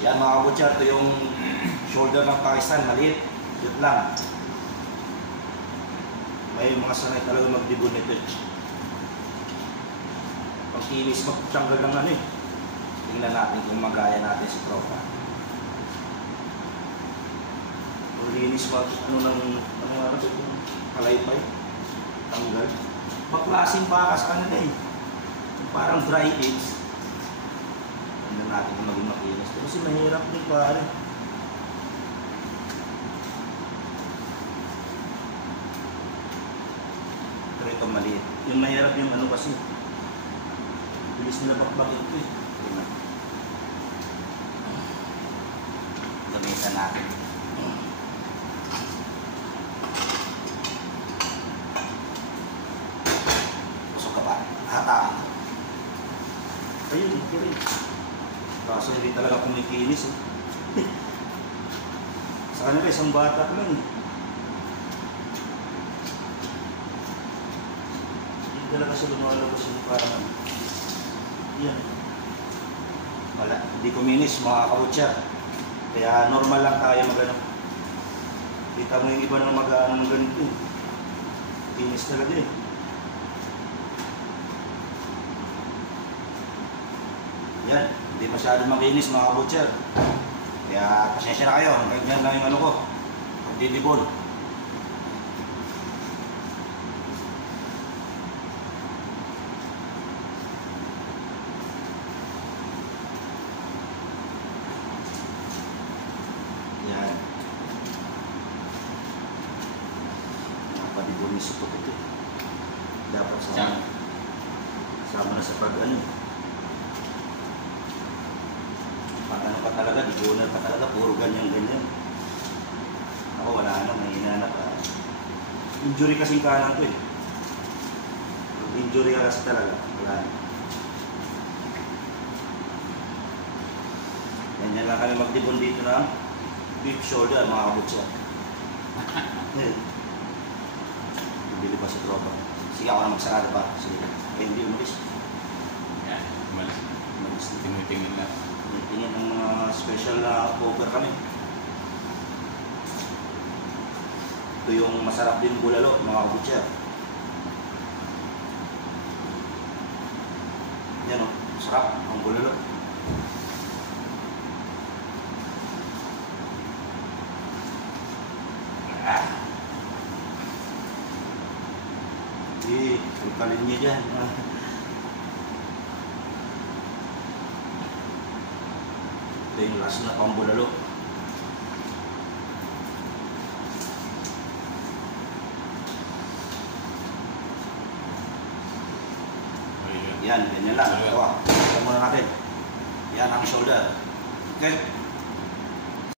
Yan mga kabutya, ito yung shoulder ng Pakistan, maliit. Cute lang. May mga sanay talaga mag-debone nito. Pag kinis, mag-tanggal ng ano eh. Tingnan natin kung magaya natin si tropa. Kung linis mag, ano ito, kalaypay. Tanggal. Baklasing baka sa kanila eh. Parang dry age. Tingnan natin kung maging makinis. Kasi mahirap din pare. Pero ito maliit. Yung mahirap yung ano kasi. Bilis nila bakbak ito eh. Gamitan natin. Pusok ka pa. Hataan. Ayun, hindi rin. Kaso hindi talaga kumikinis eh. Sa kanila isang bata lang eh. Hindi talaga siya lumalabas yung parang ano. Yan. Wala, hindi kuminis mga kabutya. Kaya normal lang tayo mag-ano. Kita mo yung iba na mag-ano ng ganito eh. Kinis talaga eh. Yan, hindi masyado makinis mga kabutya. Kaya pasensya na kayo, ganyan lang yung ano ko. Pagdidibon. Yan. Napadibon ni supot ito. Dapat sama na sa pag-ano. Pag ano pa talaga, diboner pa talaga, puro ganyan-ganyan. Ako wala ano, may hinanap. Injury kasing kanan ko eh. Injury kasi talaga, wala. Ganyan lang kami magdibon dito na beef shoulder, mga kabutya. Bibili pa si tropa. Sige ako na magsarado pa. Sige, hindi umalis. Yan, umalis. Tingin na. Tingin ng mga special na cover kami. Ito yung masarap din bulalo, mga kabutya. Yan o, sarap ang bulalo. Kalkalin niya dyan. Ito yung last na pang bulalo. Yan, ganyan lang. Ito, ito muna natin. Yan ang shoulder. Okay?